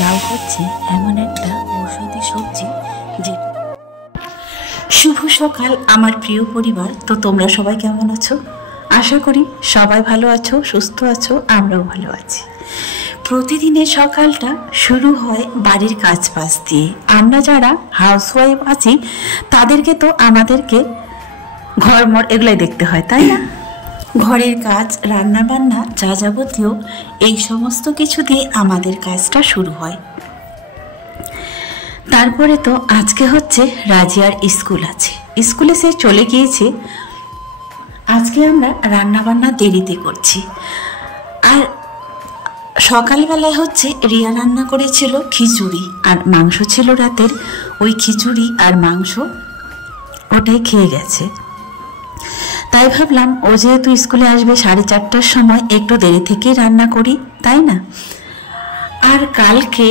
লাউ হচ্ছে এমন একটা ঔষধি সবজি যে। শুভ সকাল আমার প্রিয় পরিবার, তো তোমরা সবাই কেমন আছো? আশা করি সবাই ভালো আছো, সুস্থ আছো, আমরাও ভালো আছি। প্রতিদিনের সকালটা শুরু হয় বাড়ির কাজ বাজ দিয়ে। আমরা যারা হাউসওয়াইফ আছি তাদেরকে তো আমাদেরকে ঘরমর এগুলাই দেখতে হয়, তাই না? ঘরের কাজ, রান্না বান্না, যা যাবতীয় এই সমস্ত কিছু দিয়ে আমাদের কাজটা শুরু হয়। তারপরে তো আজকে হচ্ছে রাজিয়ার স্কুল আছে, স্কুলে সে চলে গিয়েছে। আজকে আমরা রান্না বান্না দেরিতে করছি। আর সকালবেলায় হচ্ছে রিয়া রান্না করেছিল খিচুড়ি, আর মাংস ছিল রাতের। ওই খিচুড়ি আর মাংস ওটাই খেয়ে গেছে। তাই ভাবলাম ও যেহেতু স্কুলে আসবে 4:30টার সময়, একটু দেরি থেকেই রান্না করি, তাই না? আর কালকে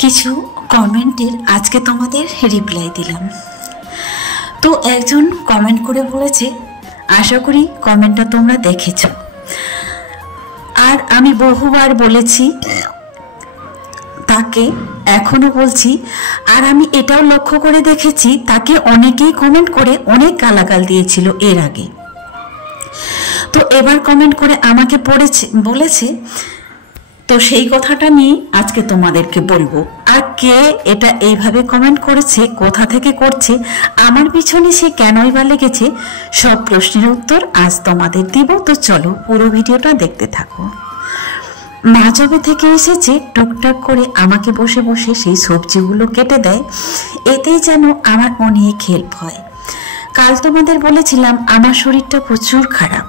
কিছু কমেন্টের আজকে তোমাদের রিপ্লাই দিলাম। তো একজন কমেন্ট করে বলেছে, আশা করি কমেন্টটা তোমরা দেখেছ। আর আমি বহুবার বলেছি তাকে, এখনো বলছি। আর আমি এটাও লক্ষ্য করে দেখেছি তাকে অনেকেই কমেন্ট করে অনেক গালাগাল দিয়েছিল এর আগে। তো এবার কমেন্ট করে আমাকে বলেছে, তো সেই কথাটা নিয়ে আজকে তোমাদেরকে বলবো। আর কে এটা এইভাবে কমেন্ট করেছে, কোথা থেকে করছে, আমার পিছনে সে কেনই বা লেগেছে, সব প্রশ্নের উত্তর আজ তোমাদের দিব। তো চলো পুরো ভিডিওটা দেখতে থাকো। মা যবে থেকে এসেছে টুকটাক করে আমাকে বসে বসে সেই সবজিগুলো কেটে দেয়, এতেই যেন আমার অনেক হেল্প হয়। কাল তোমাদের বলেছিলাম আমার শরীরটা প্রচুর খারাপ।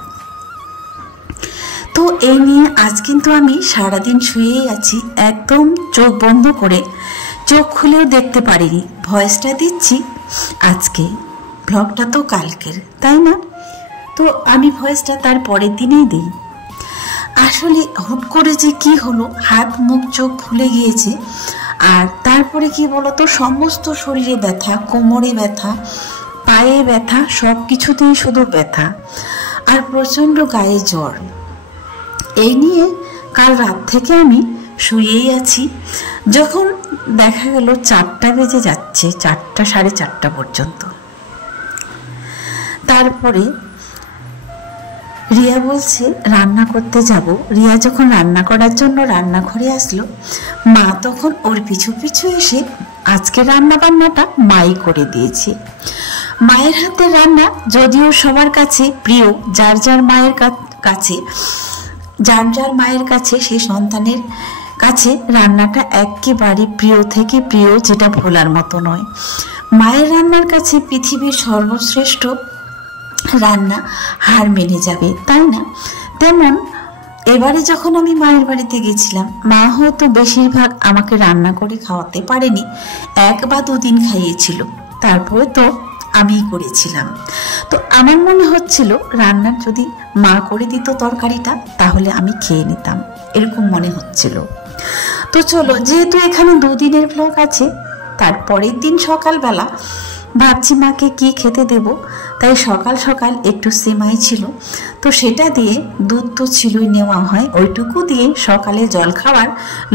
তো এই নিয়ে আজ কিন্তু আমি সারাদিন শুয়েই আছি, একদম চোখ বন্ধ করে, চোখ খুলেও দেখতে পারিনি। ভয়েসটা দিচ্ছি আজকে, ব্লগটা তো কালকের, তাই না? তো আমি ভয়েসটা তার পরের দিনেই দিই। আসলে হুট করে যে কি হলো, হাত মুখ চোখ ফুলে গিয়েছে। আর তারপরে কি বলতো, সমস্ত শরীরে ব্যথা, কোমরে ব্যথা, পায়ে ব্যথা, সব কিছুতেই শুধু ব্যথা, আর প্রচণ্ড গায়ে জ্বর। এই নিয়ে কাল রাত থেকে আমি শুয়েই আছি। যখন দেখা গেল 4টা বেজে যাচ্ছে, 4টা 4:30 পর্যন্ত, তারপরে রিয়া বলছে রান্না করতে যাব। রিয়া যখন রান্না করার জন্য রান্নাঘরে আসলো, মা তখন ওর পিছু পিছু এসে আজকে রান্না বান্নাটা মাই করে দিয়েছে। মায়ের হাতের রান্না যদিও সবার কাছে প্রিয়, যার যার মায়ের কাছে সেই সন্তানের কাছে রান্নাটা একেবারে প্রিয় থেকে প্রিয়, যেটা ভোলার মতো নয়। মায়ের রান্নার কাছে পৃথিবীর সর্বশ্রেষ্ঠ রান্না হার মেনে যাবে, তাই না? তেমন এবারে যখন আমি মায়ের বাড়িতে গেছিলাম, মা হয়তো বেশিরভাগ আমাকে রান্না করে খাওয়াতে পারেনি, 1 বা 2 দিন খাইয়েছিল, তারপরে তো আমিই করেছিলাম। তো আমার মনে হচ্ছিল রান্নার যদি মা করে দিত তরকারিটা, তাহলে আমি খেয়ে নিতাম, এরকম মনে হচ্ছিল। তো চলো, যেহেতু এখানে 2 দিনের ব্লগ আছে, তারপরের দিন সকালবেলা ভাবছি মাকে কি খেতে দেব। তাই সকাল সকাল একটু সেমাই ছিল, তো সেটা দিয়ে, দুধ তো ছিলই নেওয়া হয়, ওইটুকু দিয়ে সকালে জল খাবার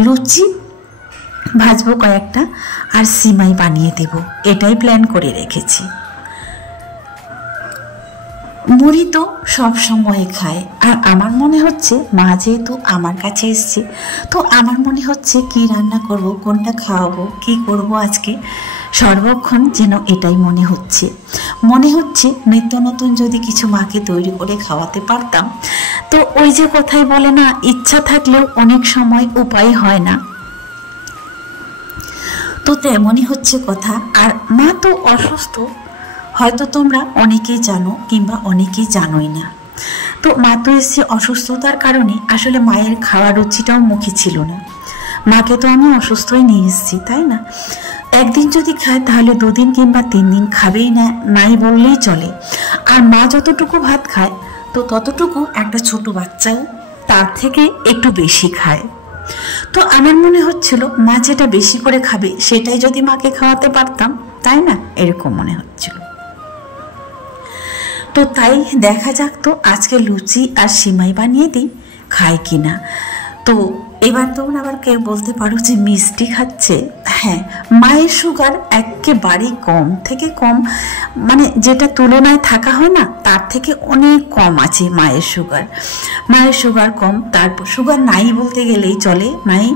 লুচি ভাজবো কয়েকটা, আর সিমাই বানিয়ে দেব, এটাই প্ল্যান করে রেখেছি। মুড়ি তো সব সময় খায়, আর আমার মনে হচ্ছে মা যেহেতু আমার কাছে এসছে, তো আমার মনে হচ্ছে কি রান্না করব, কোনটা খাওয়াবো, কি করব আজকে, সর্বক্ষণ যেন এটাই মনে হচ্ছে নিত্য নতুন যদি কিছু মাকে তৈরি করে খাওয়াতে পারতাম। তো ওই যে কথাই বলে না, ইচ্ছা থাকলেও অনেক সময় উপায় হয় না, তো তেমনই হচ্ছে কথা। আর মা তো অসুস্থ, হয়তো তোমরা অনেকেই জানো কিংবা অনেকেই জানোই না। তো মা তো এসছে অসুস্থতার কারণে, আসলে মায়ের খাওয়ার রুচিটাও মুখে ছিল না। মাকে তো আমি অসুস্থই নিয়ে এসেছি, তাই না? একদিন যদি খায় তাহলে 2 দিন কিংবা 3 দিন খাবেই না, নাই বললেই চলে। আর মা যতটুকু ভাত খায়, তো ততটুকু একটা ছোট বাচ্চাও তার থেকে একটু বেশি খায়। তো আমার মনে হচ্ছিল মা যেটা বেশি করে খাবে সেটাই যদি মাকে খাওয়াতে পারতাম, তাই না, এরকম মনে হচ্ছিল। তো তাই দেখা যাক তো আজকে লুচি আর সিমাই বানিয়ে দিই, খায় কিনা। তো এবার তোমরা আবার কেউ বলতে পারো যে মিষ্টি খাচ্ছে। হ্যাঁ, মায়ের সুগার একেবারেই কম থেকে কম, মানে যেটা তুলনায় থাকা হয় না তার থেকে অনেক কম আছে মায়ের সুগার। মায়ের সুগার কম, তারপর সুগার নাই বলতে গেলেই চলে, নাই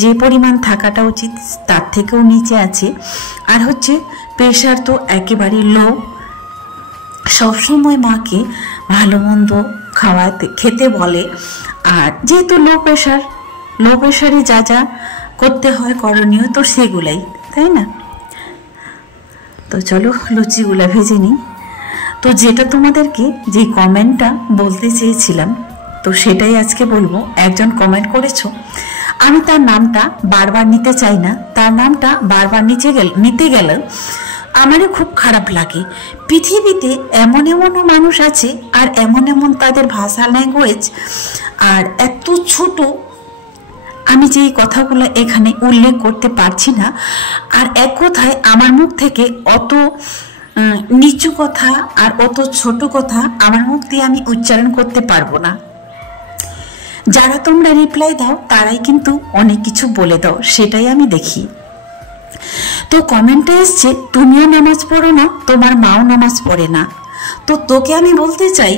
যে পরিমাণ থাকাটা উচিত তার থেকেও নিচে আছে। আর হচ্ছে প্রেশার তো একেবারেই লো। সবসময় মাকে ভালো মন্দ খেতে বলে। আর যেহেতু লো প্রেশারে যা যা করতে হয় করণীয় তো সেগুলাই, তাই না? তো চলো লুচিগুলা ভেজে নিই। তো যেটা তোমাদেরকে যে কমেন্টটা বলতে চেয়েছিলাম তো সেটাই আজকে বলবো। একজন কমেন্ট করেছো, আমি তার নামটা বারবার নিতে চাই না, তার নামটা বারবার নিতে গেলে আমারও খুব খারাপ লাগে। পৃথিবীতে এমন এমনও মানুষ আছে আর এমন তাদের ভাষা ল্যাঙ্গুয়েজ, আর এত ছোট, আমি যে কথাগুলো এখানে উল্লেখ করতে পারছি না। আর এক কথায় আমার মুখ থেকে অত নিচু কথা আর অত ছোট কথা আমার মুখ দিয়ে আমি উচ্চারণ করতে পারবো না। যারা তোমরা রিপ্লাই দাও তারাই কিন্তু অনেক কিছু বলে দাও, সেটাই আমি দেখি। তো কমেন্টে এসছে তুমিও নামাজ পড়ো না, তোমার মাও নামাজ পড়ে না। তো তোকে আমি বলতে চাই,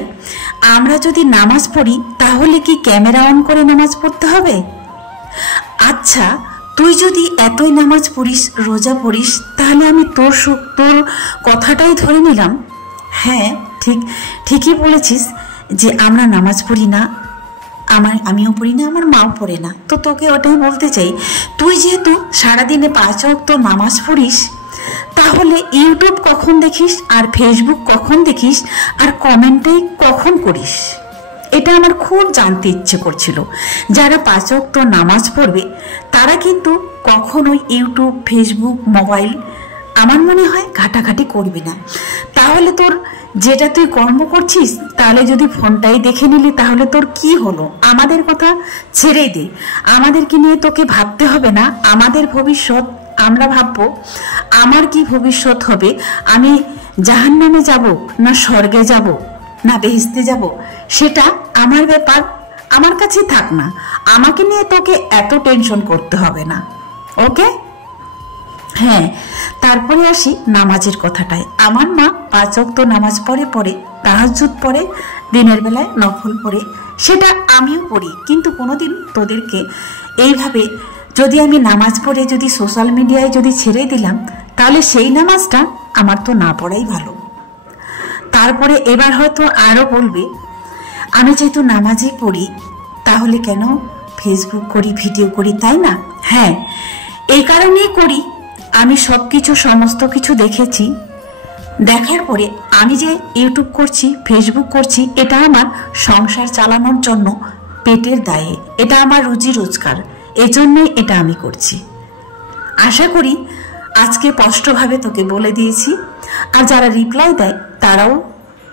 আমরা যদি নামাজ পড়ি তাহলে কি ক্যামেরা অন করে নামাজ পড়তে হবে? আচ্ছা, তুই যদি এতই নামাজ পড়িস, রোজা পড়িস, তাহলে আমি তোর কথাটাই ধরে নিলাম। হ্যাঁ, ঠিকই বলেছিস যে আমরা নামাজ পড়ি না, আমিও পড়ি না, আমার মাও পড়ে না। তো তোকে ওটাই বলতে চাই, তুই যেহেতু সারাদিনে 5 ওয়াক্ত নামাজ পড়িস, তাহলে ইউটিউব কখন দেখিস আর ফেসবুক কখন দেখিস আর কমেন্টে কখন করিস? এটা আমার খুব জানতে ইচ্ছে করছিল। যারা 5 ওয়াক্ত নামাজ পড়বে তারা কিন্তু কখনোই ইউটিউব, ফেসবুক, মোবাইল আমার মনে হয় ঘাটাঘাটি করবে না। তাহলে তোর যেটা তুই কর্ম করছিস, তাহলে যদি ফোনটাই দেখে নিলি তাহলে তোর কি হলো? আমাদের কথা ছেড়ে দে, আমাদেরকে নিয়ে তোকে ভাবতে হবে না। আমাদের ভবিষ্যৎ আমরা ভাববো, আমার কি ভবিষ্যৎ হবে, আমি জাহান্নামে যাব না স্বর্গে যাব না বেহেশতে যাব, সেটা আমার ব্যাপার, আমার কাছে থাক না। আমাকে নিয়ে তোকে এত টেনশন করতে হবে না, ওকে? হ্যাঁ, তারপরে আসি নামাজের কথাটায়। আমার মা 5 ওয়াক্ত নামাজ পড়ে, তাহাজ্জুদ পড়ে, দিনের বেলায় নফল পড়ে, সেটা আমিও পড়ি। কিন্তু কোনোদিন তোদেরকে এইভাবে যদি আমি নামাজ পড়ে যদি সোশ্যাল মিডিয়ায় যদি ছেড়ে দিলাম, তাহলে সেই নামাজটা আমার তো না পড়াই ভালো। তারপরে এবার হয়তো আরও বলবে, আমি যেহেতু নামাজই পড়ি তাহলে কেন ফেসবুক করি, ভিডিও করি, তাই না? হ্যাঁ, এই কারণেই করি। আমি সমস্ত কিছু দেখেছি, দেখার পরে আমি যে ইউটিউব করছি, ফেসবুক করছি, এটা আমার সংসার চালানোর জন্য, পেটের দায়ে, এটা আমার রুজি রোজগার, এজন্যই এটা আমি করছি। আশা করি আজকে স্পষ্টভাবে তোকে বলে দিয়েছি। আর যারা রিপ্লাই দেয় তারাও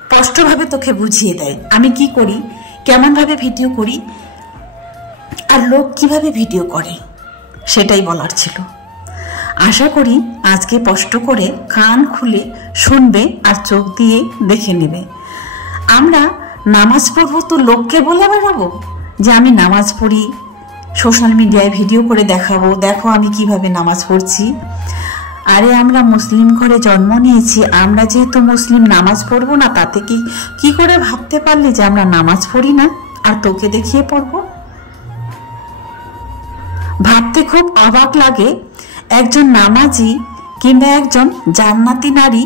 স্পষ্টভাবে তোকে বুঝিয়ে দেয় আমি কি করি, কেমনভাবে ভিডিও করি, আর লোক কিভাবে ভিডিও করে, সেটাই বলার ছিল। আশা করি আজকে স্পষ্ট করে কান খুলে শুনবে আর চোখ দিয়ে দেখে নেবে। আমরা নামাজ পড়বো তো লোককে বলে বেড়াবো যে আমি নামাজ পড়ি, সোশ্যাল মিডিয়ায় ভিডিও করে দেখাবো, দেখো আমি কিভাবে নামাজ পড়ছি। আরে আমরা মুসলিম ঘরে জন্ম নিয়েছি, আমরা যেহেতু মুসলিম নামাজ পড়বো না, তাতে কি করে ভাবতে পারলি যে আমরা নামাজ পড়ি না আর তোকে দেখিয়ে পড়বো? ভাবতে খুব অবাক লাগে, একজন নামাজি কিংবা একজন জান্নাতি নারী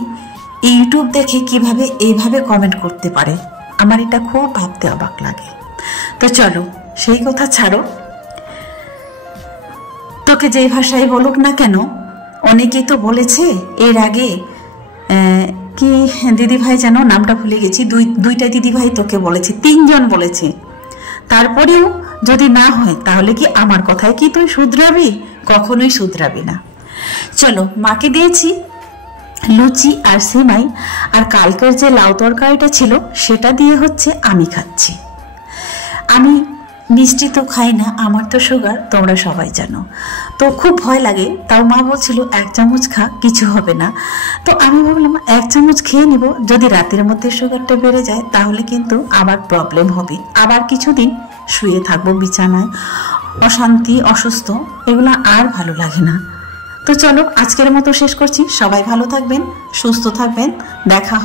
ইউটিউব দেখে কিভাবে এইভাবে কমেন্ট করতে পারে। আমার এটা খুব ভাবতে অবাক লাগে। তো চলো সেই কথা ছাড়ো, তোকে যেই ভাষায় বলুক না কেন, অনেকেই তো বলেছে এর আগে, কি দিদিভাই যেন নামটা ভুলে গেছি, দুইটা দিদিভাই তোকে বলেছে, 3 জন বলেছে। তারপরেও যদি না হয় তাহলে কি আমার কথায় কি তুই শুধরাবি? কখনোই শুধরাবি না। চলো, মাকে দিয়েছি লুচি আর সেমাই, আর কালকের যে লাউ তরকারিটা ছিল সেটা দিয়ে হচ্ছে আমি খাচ্ছি। আমি মিষ্টি তো খাই না, আমার তো সুগার, তোমরা সবাই জানো। তো খুব ভয় লাগে, তাও মা বলছিল 1 চামচ খা, কিছু হবে না। তো আমি ভাবলাম 1 চামচ খেয়ে নিব, যদি রাতের মধ্যে সুগারটা বেড়ে যায় তাহলে কিন্তু আবার প্রবলেম হবে, আবার কিছুদিন শুয়ে থাকবো বিছানায়, অশান্তি, অসুস্থ, এগুলো আর ভালো লাগে না। তো চলো আজকের মতো শেষ করছি। সবাই ভালো থাকবেন, সুস্থ থাকবেন, দেখা